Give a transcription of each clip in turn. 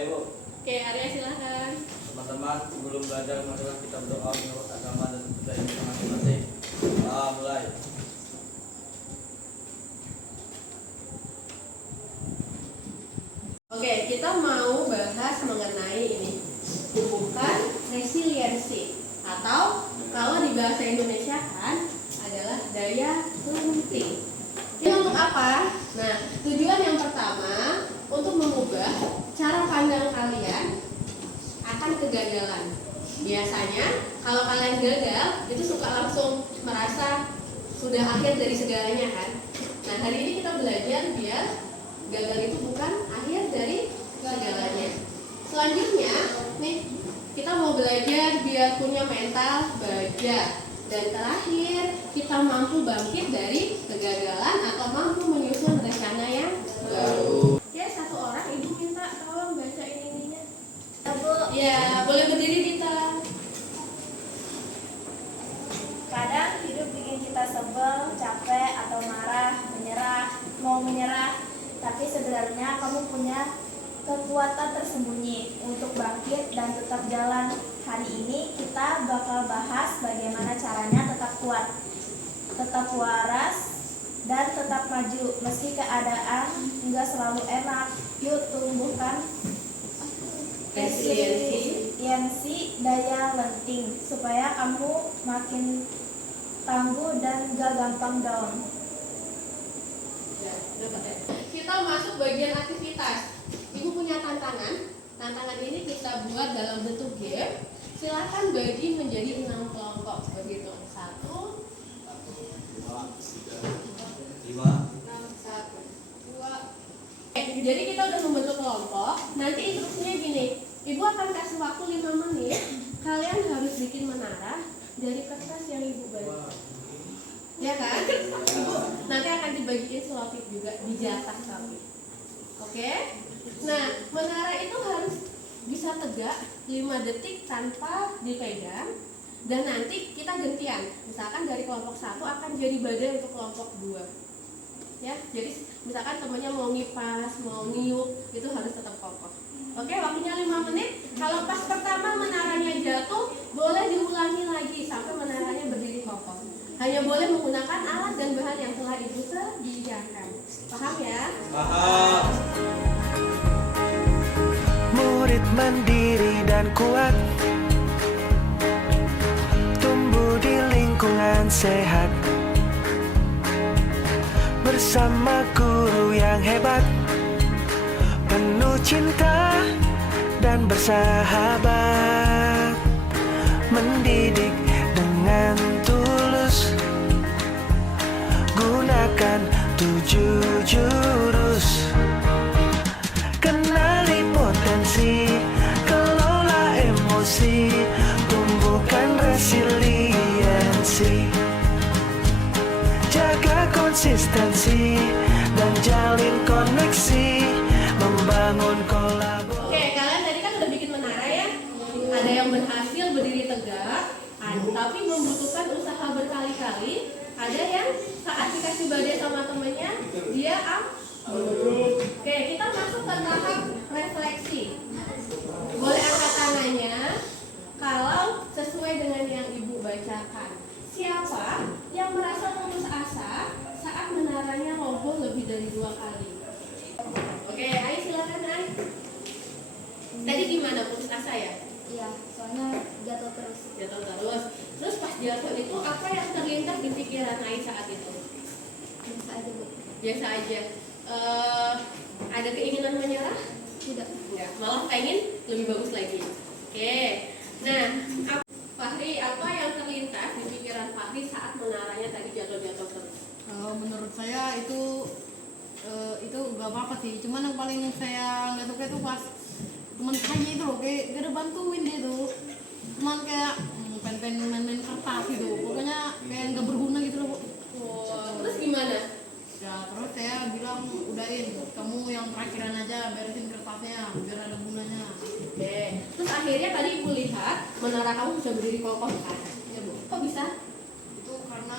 Ibu. Oke, Arya silahkan. Teman-teman, sebelum belajar marilah kita berdoa menurut agama dan budaya kita masing-masing. Mulai. Oke, kita mau bahas mengenai ini, tumbuhan resiliensi, atau kalau di bahasa Indonesia kan adalah daya sunting. Ini untuk apa? Nah, tujuan yang pertama untuk mengubah cara pandang kalian akan kegagalan. Biasanya kalau kalian gagal itu suka langsung merasa sudah akhir dari segalanya kan. Nah, hari ini kita belajar biar gagal itu bukan akhir dari segalanya. Selanjutnya nih kita mau belajar biar punya mental baja. Dan terakhir, kita mampu bangkit dari kegagalan atau mampu menyusun rencana yang baru. Ya, satu orang ibu minta tolong baca ininya. Bu, Ya, boleh berdiri Dita. kadang hidup bikin kita sebel, capek, atau marah, mau menyerah. Tapi sebenarnya kamu punya kekuatan tersembunyi untuk bangkit dan tetap jalan. Hari ini kita bakal bahas bagaimana caranya tetap kuat, tetap waras, dan tetap maju meski keadaan nggak selalu enak. Yuk tumbuhkan resiliensi daya lenting supaya kamu makin tangguh dan gak gampang down. Ya, dapat ya. Kita masuk bagian aktivitas. Ibu punya tantangan. Tantangan ini kita buat dalam bentuk game. Silakan bagi menjadi 6 kelompok seperti itu. 1, 5. 1, 2. Jadi kita udah membentuk kelompok. Nanti instruksinya gini. Ibu akan kasih waktu 5 menit. Kalian harus bikin menara dari kertas yang ibu bagi. Ya kan? Ibu nanti akan dibagiin selotip juga, dijatah tapi. Oke? Nah, menara itu harus bisa tegak 5 detik tanpa dipegang. Dan nanti kita gantian. Misalkan dari kelompok 1 akan jadi badai untuk kelompok 2. Ya, jadi misalkan temennya mau ngipas, mau niup, itu harus tetap kokoh. Oke, waktunya 5 menit. Kalau pas pertama menaranya jatuh, boleh diulangi lagi sampai menaranya berdiri kokoh. Hanya boleh menggunakan alat dan bahan yang telah ibu sediakan. Paham ya? Paham. Murid mandiri dan kuat, tumbuh di lingkungan sehat, bersama guru yang hebat, penuh cinta dan bersahabat, mendidik dengan tulus, gunakan 7 jurus. Kenali potensi, kelola emosi, tumbuhkan resiliensi, jaga konsistensi dan jalin koneksi, membangun kolaborasi. Oke, kalian tadi kan udah bikin menara ya. Ada yang berhasil berdiri tegak, tapi membutuhkan usaha berkali-kali. Ada yang saat dikasih badai sama temennya, dia Oke, kita masuk ke tahap refleksi. Boleh angkat tangannya kalau sesuai dengan yang ibu bacakan. Siapa yang merasa putus asa saat menaranya roboh lebih dari 2 kali? Oke, ayo silakan Ai. Tadi gimana, putus asa ya? Iya, soalnya jatuh terus. Jatuh terus. Terus pas jatuh itu apa yang terlintas di pikiran Ai saat itu? Biasa aja, Bu. Biasa aja. Ada keinginan menyerah? Tidak. Ya, malah pengen lebih bagus lagi. Oke. Nah, Fahri, apa yang terlintas di pikiran Fahri saat menaranya tadi jatuh-jatuh terus? Kalau menurut saya itu nggak apa-apa sih. Cuman yang paling saya nggak suka itu pas teman saya itu loh, kayak gak ada bantuin dia tuh. Cuman kayak pengen main kertas gitu. Pokoknya kayak nggak berguna gitu loh, Bu. Oh, terus gimana? Ya terus saya bilang udahin, kamu yang terakhiran aja beresin kertasnya biar ada gunanya. Oke. Terus akhirnya tadi ibu lihat menara kamu bisa berdiri kokoh kan? Ya, Bu. Kok bisa? Itu karena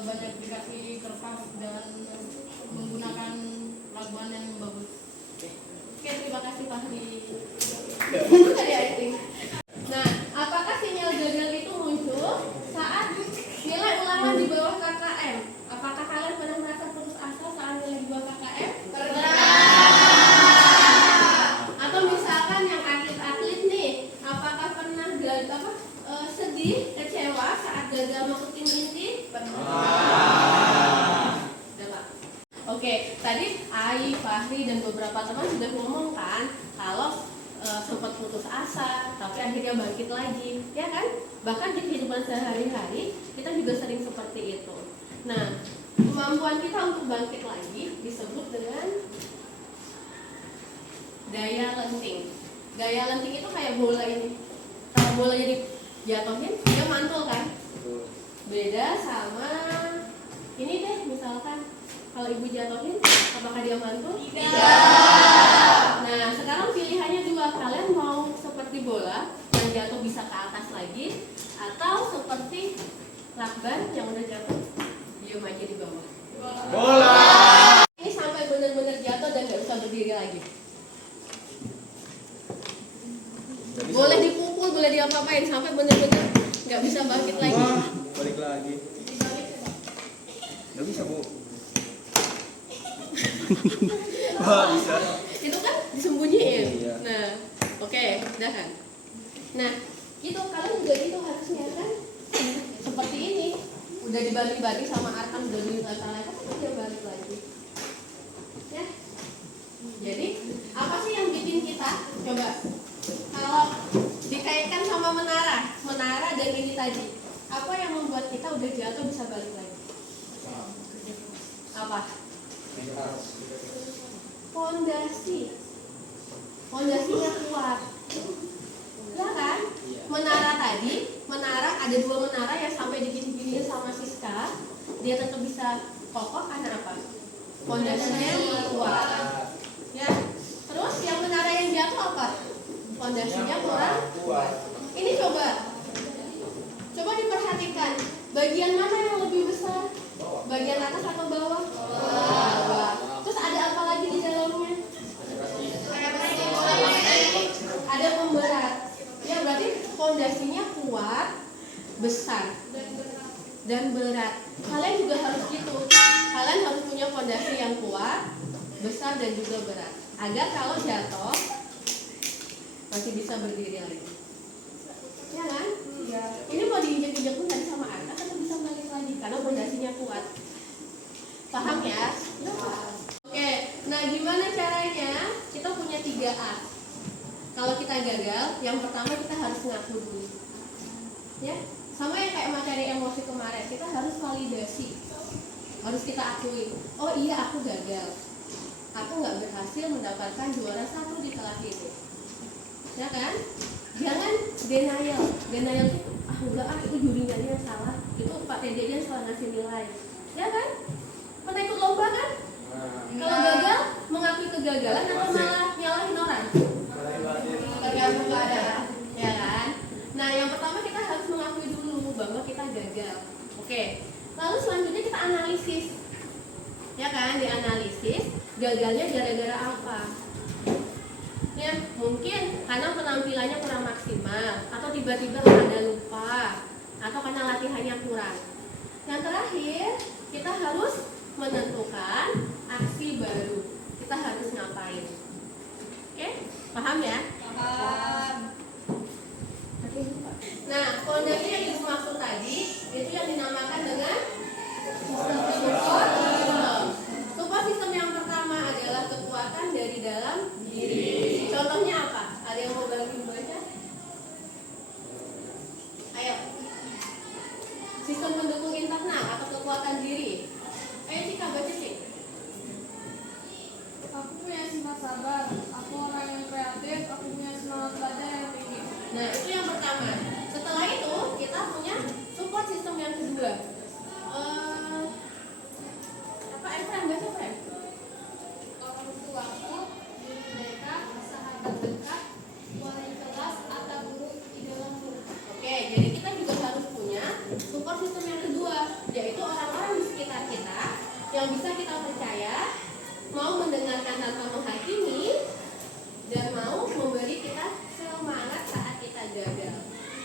banyak dikasih kertas dan menggunakan laguan yang bagus. Oke, terima kasih Fahri. bangkit lagi, ya kan? Bahkan di kehidupan sehari-hari kita juga sering seperti itu. Nah, kemampuan kita untuk bangkit lagi disebut dengan daya lenting. Daya lenting itu kayak bola ini. Kalau bolanya dijatuhin, dia mantul kan? Beda sama ini deh, misalkan kalau ibu jatuhin, apakah dia mantul? Tidak. Nah, sekarang pilihannya dua. Kalian mau seperti bola yang jatuh bisa ke atas lagi, atau seperti lakban yang udah jatuh diam aja di bawah? Bola. Ini sampai benar-benar jatuh dan nggak bisa berdiri lagi. Boleh dipukul, boleh diapa-apain sampai benar-benar nggak bisa bangkit lagi. Balik lagi. Nggak bisa, Bu. Wah, bisa. Itu kan disembunyiin. Iya. Nah, oke, udah kan. Nah, itu kalian juga gitu harusnya kan seperti ini. Udah dibalik-balik sama Arkan, udah diletak-letak, kan dia balik lagi. Ya. Jadi, apa sih yang bikin kita? Coba. Kalau dikaitkan sama menara dan ini tadi, apa yang membuat kita udah jatuh bisa balik lagi? Apa? Fondasi. Fondasinya kuat. Ya kan? Menara tadi, ada dua menara yang sampai digini-giniin sama Siska, dia tetap bisa kokoh karena apa? Fondasinya kuat. Ya. Terus yang menara yang jatuh apa? Fondasinya kurang kuat. Ini coba diperhatikan. Bagian mana yang lebih besar? Bagian atas atau bawah? Bawah. Terus ada apa lagi di dalamnya? Ada pemberat. Ya berarti fondasinya kuat, besar, dan berat. Kalian juga harus gitu. Kalian harus punya fondasi yang kuat, besar, dan juga berat. Agar kalau jatuh masih bisa berdiri lagi. Ya kan? Iya. Ini mau diinjek-injek pun tadi sama anak tetap bisa balik lagi karena fondasinya kuat. Paham ya? Oke, nah gimana caranya? Kita punya 3A. Kalau kita gagal, yang pertama kita harus ngaku dulu. Ya, sama yang kayak materi emosi kemarin, kita harus validasi. Harus kita akui. Oh iya, aku gagal. Aku nggak berhasil mendapatkan juara 1 di kelas ini. Ya kan? Jangan denial. Denial itu enggak itu jurinya yang salah. Itu Pak TD dia salah ngasih nilai. Ya kan? Pernah ikut lomba kan? Kalau gagal, mengakui kegagalan atau malah nyalahin orang? Tergantung keadaan, ya kan? Nah, yang pertama kita harus mengakui dulu bahwa kita gagal. Oke. Lalu selanjutnya kita analisis. Ya kan? Dianalisis gagalnya gara-gara apa? Ya, mungkin karena penampilannya kurang maksimal, atau tiba-tiba ada lupa, atau karena latihannya kurang. Yang terakhir, kita harus menentukan aksi baru. Kita harus ngapain? Oke, paham ya? Paham. Nah, fondasi yang dimaksud tadi itu yang dinamakan dengan support system. Support system yang pertama adalah kekuatan dari dalam diri. Contohnya apa? Ada yang mau bantu baca? Ayo. Sistem pendukung internal atau kekuatan diri. Ayo Cika, baca Cik. Aku punya sifat sabar, aku orang yang kreatif, aku punya semangat belajar yang tinggi. Nah, itu yang pertama. Setelah itu, kita punya support system yang kedua. Apa Efren? Baca Efren. Orang tuaku, guru mereka, sahabat dekat, wali kelas, atau guru idolaku. Oke, jadi kita juga harus punya support system yang kedua, yaitu orang-orang di sekitar kita yang bisa kita percaya, mau mendengarkan tanpa menghakimi, dan mau memberi kita semangat saat kita gagal.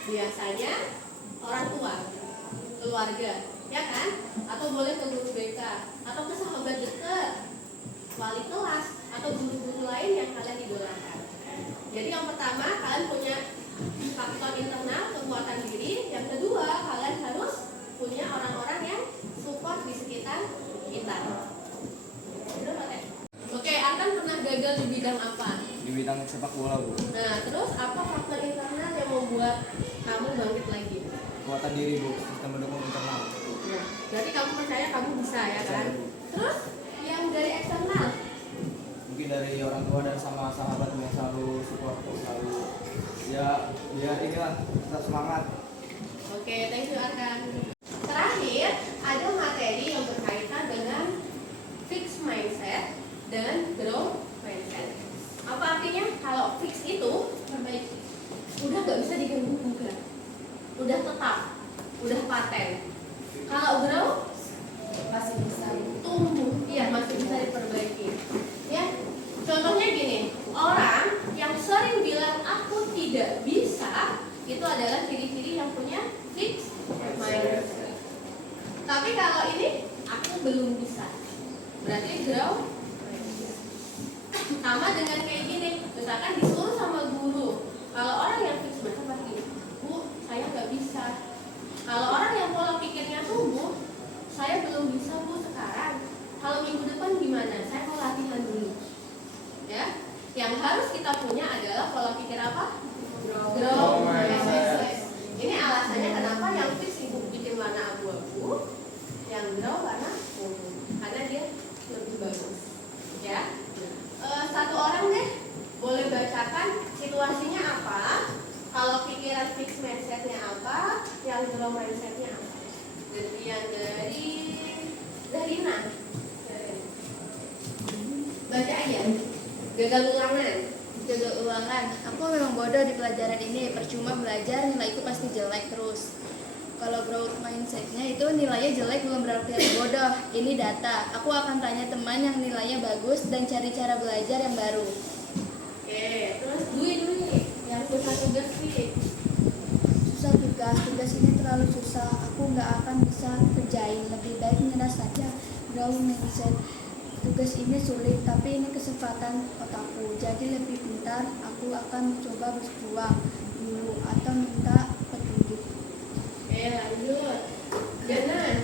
Biasanya orang tua, keluarga, ya kan? Atau boleh ke guru BK, atau ke sahabat dekat, wali kelas, atau guru-guru lain yang kalian idolakan. Jadi yang pertama, kalian punya faktor internal, kekuatan diri. Yang kedua, kalian harus punya orang-orang yang support di sekitar kita. Oke, Arkan pernah gagal di bidang apa? Di bidang sepak bola, Bu. Nah, terus apa faktor internal yang membuat kamu bangkit lagi? Kekuatan diri, Bu. Sistem mendukung internal. Nah, berarti kamu percaya kamu bisa ya kan? Bisa, Bu. Terus yang dari eksternal? Mungkin dari orang tua dan sama sahabat yang selalu support, selalu ya inilah tetap semangat. Oke, thank you Arkan. Terakhir, ada materi yang berkaitan dengan fixed mindset dan growth mindset. Apa artinya? Kalau fix itu perbaiki, udah gak bisa diganggu gugat, udah tetap, udah paten. Kalau growth Masih bisa. tumbuh, iya masih bisa diperbaiki. Ya, contohnya gini, orang yang sering bilang aku tidak bisa, itu adalah ciri-ciri yang punya fixed mindset. Tapi kalau ini aku belum bisa, berarti growth mindset. Sama dengan kayak gini, misalkan disuruh sama guru, kalau orang yang fixed mindset pasti, Bu, saya nggak bisa. Kalau orang yang pola pikirnya tumbuh, saya belum bisa, Bu, sekarang. Kalau minggu depan gimana? Saya mau latihan dulu. Ya, yang harus kita punya adalah pola pikir apa? Growth mindset. Ini alasannya kenapa yang fix ibu bikin warna abu-abu, yang grow warna ungu, karena dia lebih bagus. Ya, satu orang deh boleh bacakan situasinya apa? Kalau pikiran fix mindsetnya apa? Yang grow mindsetnya apa? Yang dari Nah, baca aja. Gagal ulangan. Aku memang bodoh di pelajaran ini. Percuma belajar, nilaiku pasti jelek terus. Kalau growth mindsetnya itu nilainya jelek belum berarti aku bodoh. Ini data. Aku akan tanya teman yang nilainya bagus dan cari cara belajar yang baru. Oke, terus Dwi yang susah tugas sih. Susah tugas ini terlalu susah. Aku nggak akan bisa kerjain. Lebih baik menyerah saja. Growth mindset. Tugas ini sulit, tapi ini kesempatan otakku. Jadi lebih pintar. Aku akan coba berjuang dulu atau minta petunjuk. Oke, lanjut. Janan.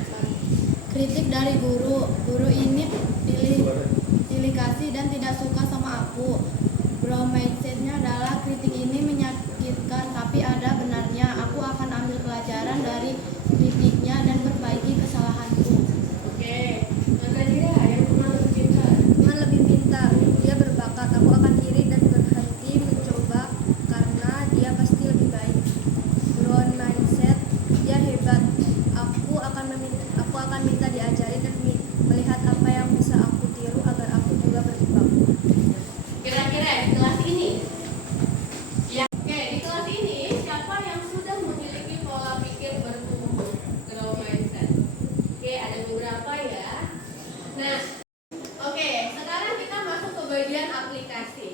Kritik dari guru. Guru ini pilih kasih dan tidak suka sama aku. Growth mindsetnya adalah kritik ini menyakitkan, tapi ada benarnya. Aku akan ambil pelajaran dari kritiknya dan perbaiki kesalahanku. Oke, Nadira yang pernah lebih pintar. Teman lebih pintar, dia berbakat. Aku akan iri dan berhenti mencoba karena dia pasti lebih baik. Growth mindset, dia hebat. Aku akan minta diajari dan melihat apa yang bisa aku tiru agar aku juga berkembang. Kira-kira di kelas ini, ya, oke, di kelas ini siapa yang sudah memiliki pola pikir bertumbuh growth mindset? Oke, ada beberapa ya. Nah, oke, sekarang kita masuk ke bagian aplikasi.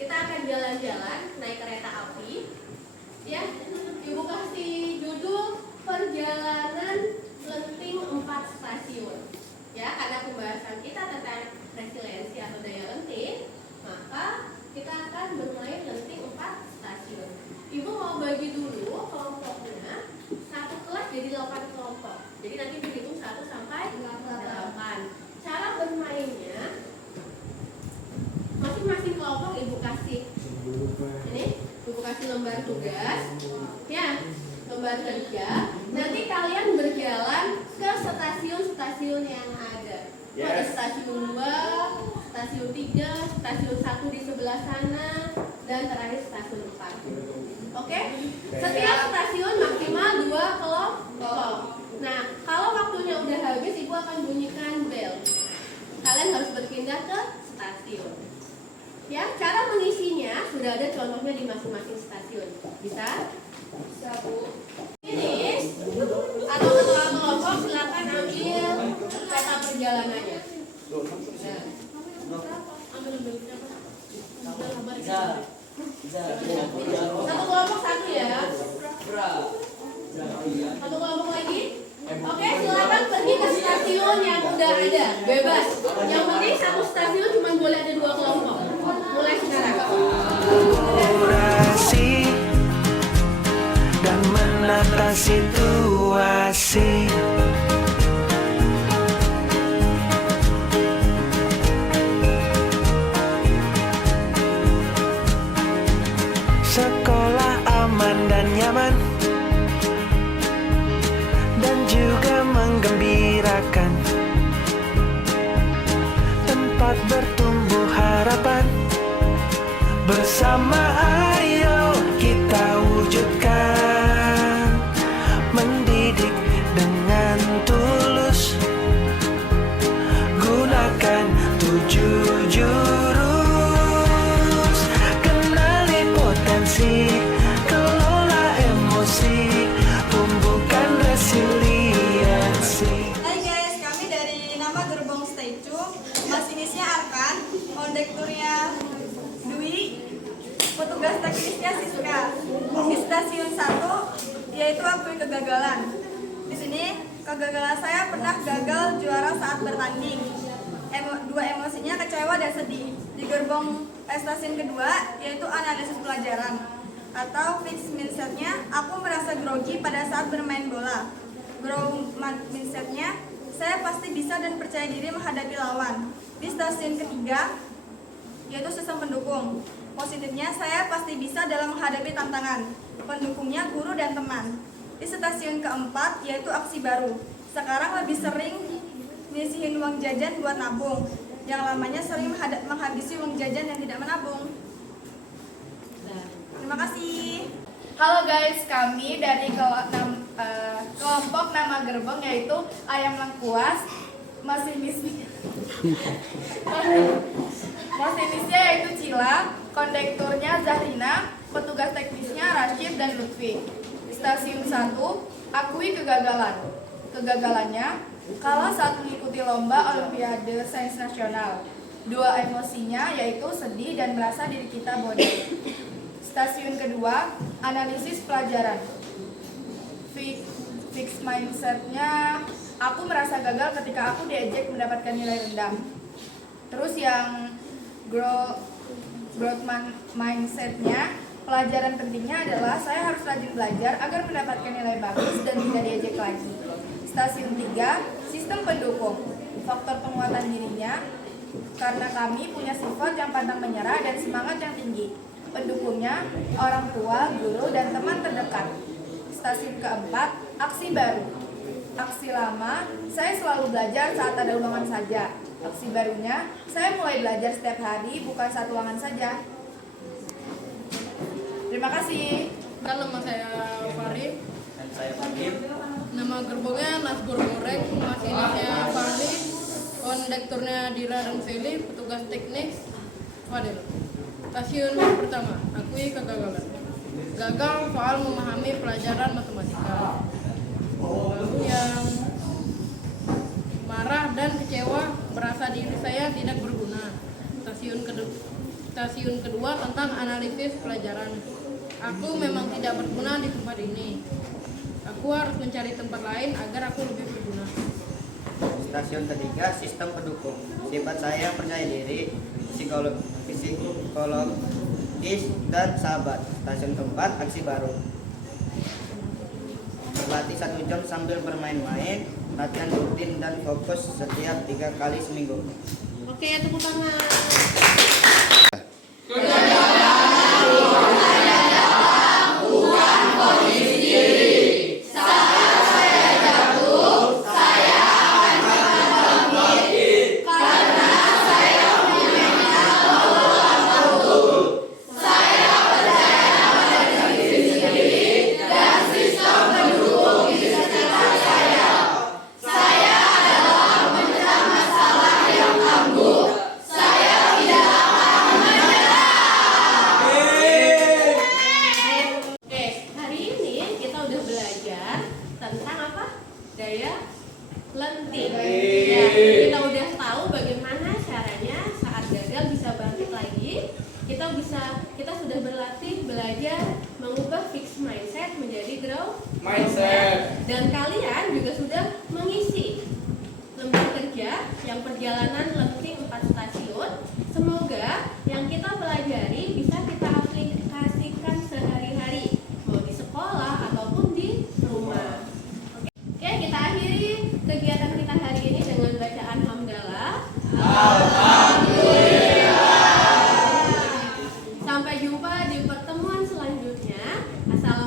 Kita akan jalan-jalan naik kereta api. Ya, Ibu kasih judul perjalanan lenting 4 stasiun. Ya, karena pembahasan kita tentang resiliensi atau daya lenting, maka kita akan bermain lenting 4 stasiun. Ibu mau bagi dulu kelompoknya, satu kelas jadi 8 kelompok. Jadi nanti dihitung 1 sampai 8. Cara bermainnya, masing-masing kelompok ibu kasih ini, ibu kasih lembar tugas, ya, lembar kerja. Nanti kalian berjalan ke stasiun-stasiun yang ada. Ada stasiun 2, stasiun 3, stasiun 1 di sebelah sana, dan terakhir stasiun 4. Oke? Setiap stasiun maksimal 2 kelompok. Nah, kalau waktunya udah habis, ibu akan bunyikan bel. Kalian harus berpindah ke stasiun. Ya, cara mengisinya sudah ada contohnya di masing-masing stasiun. Bisa? Bisa, Bu. Ini atau ketua kelompok silakan ambil peta perjalanannya. Ya. Ambil berapa? Satu kelompok 1 ya. Satu kelompok lagi. Oke, silakan pergi ke stasiun yang udah ada, bebas. Yang penting satu stasiun cuma boleh ada 2 kelompok. Mulai sekarang. Durasi dan menata situasi. sekolah aman dan nyaman, dan juga menggembirakan, tempat bertumbuh harapan. Bersama ayo kita wujudkan, mendidik dengan tulus, gunakan 7 jurus. Kenali potensi, kelola emosi, tumbuhkan resiliensi. Hai guys, kami dari nama Gerbong Stay Tuned, masinisnya Arkan, kondekturnya Dwi, petugas teknisnya Siska. Di stasiun 1 yaitu akui kegagalan. Di sini kegagalan saya pernah gagal juara saat bertanding. Dua emosinya kecewa dan sedih. Di gerbong stasiun kedua yaitu analisis pelajaran atau fixed mindsetnya, aku merasa grogi pada saat bermain bola. Grow mindsetnya, saya pasti bisa dan percaya diri menghadapi lawan. Di stasiun ketiga yaitu sistem pendukung. Positifnya, saya pasti bisa dalam menghadapi tantangan. Pendukungnya guru dan teman. Di stasiun keempat yaitu aksi baru. Sekarang lebih sering nyisihin uang jajan buat nabung. Yang lamanya sering menghabisi uang jajan yang tidak menabung. Terima kasih. Halo guys, kami dari kelompok nama gerbong yaitu Ayam Lengkuas, masinisnya yaitu Cila, kondekturnya Zahrina, petugas teknisnya Rashid dan Lutfi. Stasiun 1, akui kegagalan. Kegagalannya, kalah saat mengikuti lomba Olimpiade Sains Nasional. Dua emosinya yaitu sedih dan merasa diri kita bodoh. Stasiun kedua, analisis pelajaran. Fix mindsetnya, aku merasa gagal ketika aku diejek mendapatkan nilai rendah. Terus yang growth mindsetnya, pelajaran pentingnya adalah saya harus rajin belajar agar mendapatkan nilai bagus dan tidak diejek lagi. Stasiun 3, sistem pendukung. Faktor penguatan dirinya, karena kami punya sifat yang pantang menyerah dan semangat yang tinggi. Pendukungnya, orang tua, guru, dan teman terdekat. Stasiun keempat, aksi baru. Aksi lama, saya selalu belajar saat ada ulangan saja. Aksi barunya, saya mulai belajar setiap hari, bukan satu ulangan saja. Terima kasih. Kan nama saya Farid. Dan saya Fadil. Nama gerbongnya Nasgor Goreng, masinisnya Fadli, kondekturnya Dira dan Feli, petugas teknik Fadil. Stasiun pertama, akui kegagalan. Gagal soal memahami pelajaran matematika. Lalu yang marah dan kecewa, merasa diri saya tidak berguna. Stasiun kedua tentang analisis pelajaran. Aku memang tidak berguna di tempat ini. Aku harus mencari tempat lain agar aku lebih berguna. Stasiun ketiga, sistem pendukung. Sifat saya percaya diri, psikologis, dan sahabat. Stasiun keempat, aksi baru. Berlatih 1 jam sambil bermain-main, latihan rutin dan fokus setiap 3 kali seminggu. Oke, tepuk tangan. Tentang apa? Daya lenting. Ya, kita udah tahu bagaimana caranya saat gagal bisa bangkit lagi. Kita sudah berlatih belajar mengubah fixed mindset menjadi growth mindset. Dan kalian juga sudah mengisi lembar kerja yang perjalanan lenting 4 stasiun. Semoga yang kita pelajari bisa kita aplikasikan sehari-hari, mau di sekolah ataupun di rumah. Oke, kita akhiri kegiatan kita hari ini dengan bacaan hamdalah. Alhamdulillah. Sampai jumpa di pertemuan selanjutnya. Assalamualaikum